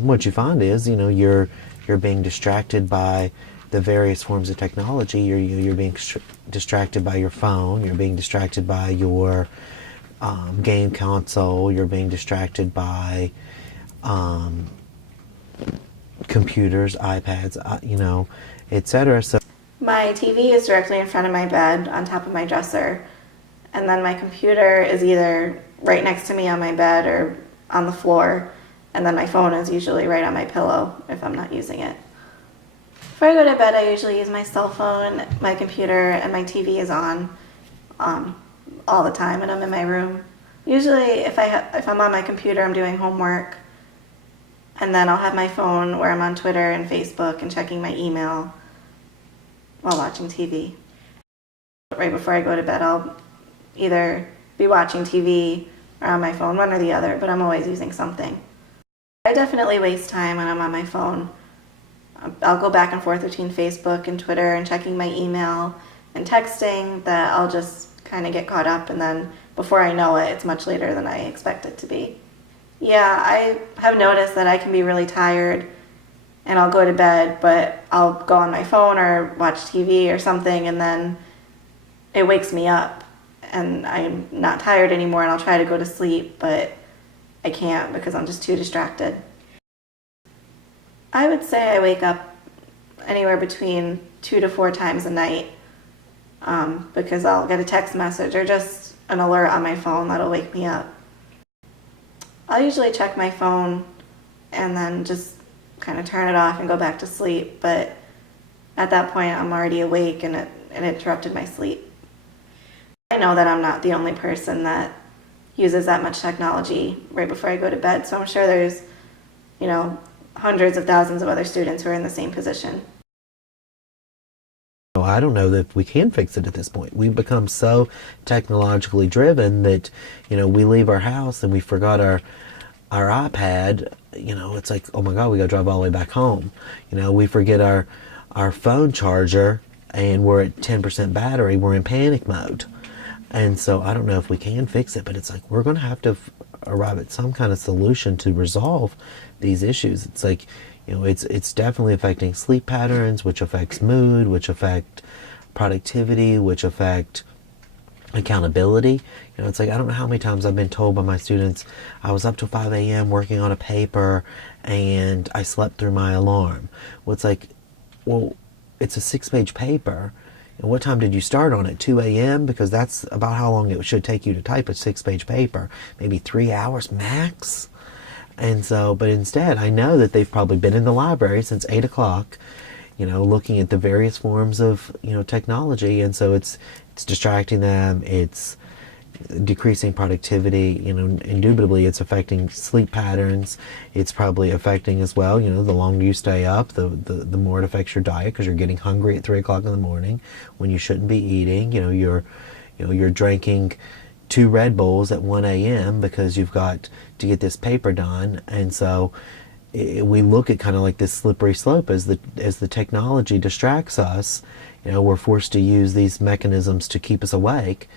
And what you find is, you're being distracted by the various forms of technology. You're being distracted by your phone. You're being distracted by your game console. You're being distracted by computers, iPads, etc. So my TV is directly in front of my bed on top of my dresser, and then my computer is either right next to me on my bed or on the floor, and then my phone is usually right on my pillow if I'm not using it. Before I go to bed, I usually use my cell phone, my computer, and my TV is on all the time when I'm in my room. Usually if I'm on my computer, I'm doing homework, and then I'll have my phone where I'm on Twitter and Facebook and checking my email while watching TV. Right before I go to bed, I'll either be watching TV or on my phone, one or the other, but I'm always using something. I definitely waste time when I'm on my phone. I'll go back and forth between Facebook and Twitter and checking my email and texting that I'll just kind of get caught up, and then before I know it, it's much later than I expect it to be. Yeah, I have noticed that I can be really tired and I'll go to bed, but I'll go on my phone or watch TV or something, and then it wakes me up and I'm not tired anymore, and I'll try to go to sleep, but I can't because I'm just too distracted. I would say I wake up anywhere between 2 to 4 times a night because I'll get a text message or just an alert on my phone that'll wake me up. I'll usually check my phone and then just kind of turn it off and go back to sleep, but at that point I'm already awake and it interrupted my sleep. I know that I'm not the only person that uses that much technology right before I go to bed, so I'm sure there's, hundreds of thousands of other students who are in the same position. I don't know that we can fix it at this point. We've become so technologically driven that, we leave our house and we forgot our iPad. It's like, oh my God, we got to drive all the way back home. We forget our phone charger and we're at 10% battery. We're in panic mode. And so I don't know if we can fix it, but it's like we're going to have to arrive at some kind of solution to resolve these issues. It's like, it's definitely affecting sleep patterns, which affects mood, which affect productivity, which affect accountability. It's like, I don't know how many times I've been told by my students, I was up till 5 a.m. working on a paper and I slept through my alarm. Well, it's like, it's a 6-page paper. And what time did you start on it? 2 a.m.? Because that's about how long it should take you to type a 6-page paper. Maybe 3 hours max. And so, but instead, I know that they've probably been in the library since 8 o'clock, looking at the various forms of, technology. And so it's distracting them. It's decreasing productivity. Indubitably, it's affecting sleep patterns. It's probably affecting as well, the longer you stay up, the more it affects your diet, because you're getting hungry at 3 o'clock in the morning when you shouldn't be eating. You're drinking 2 Red Bulls at 1 a.m. because you've got to get this paper done. And so we look at kind of like this slippery slope as the technology distracts us. We're forced to use these mechanisms to keep us awake.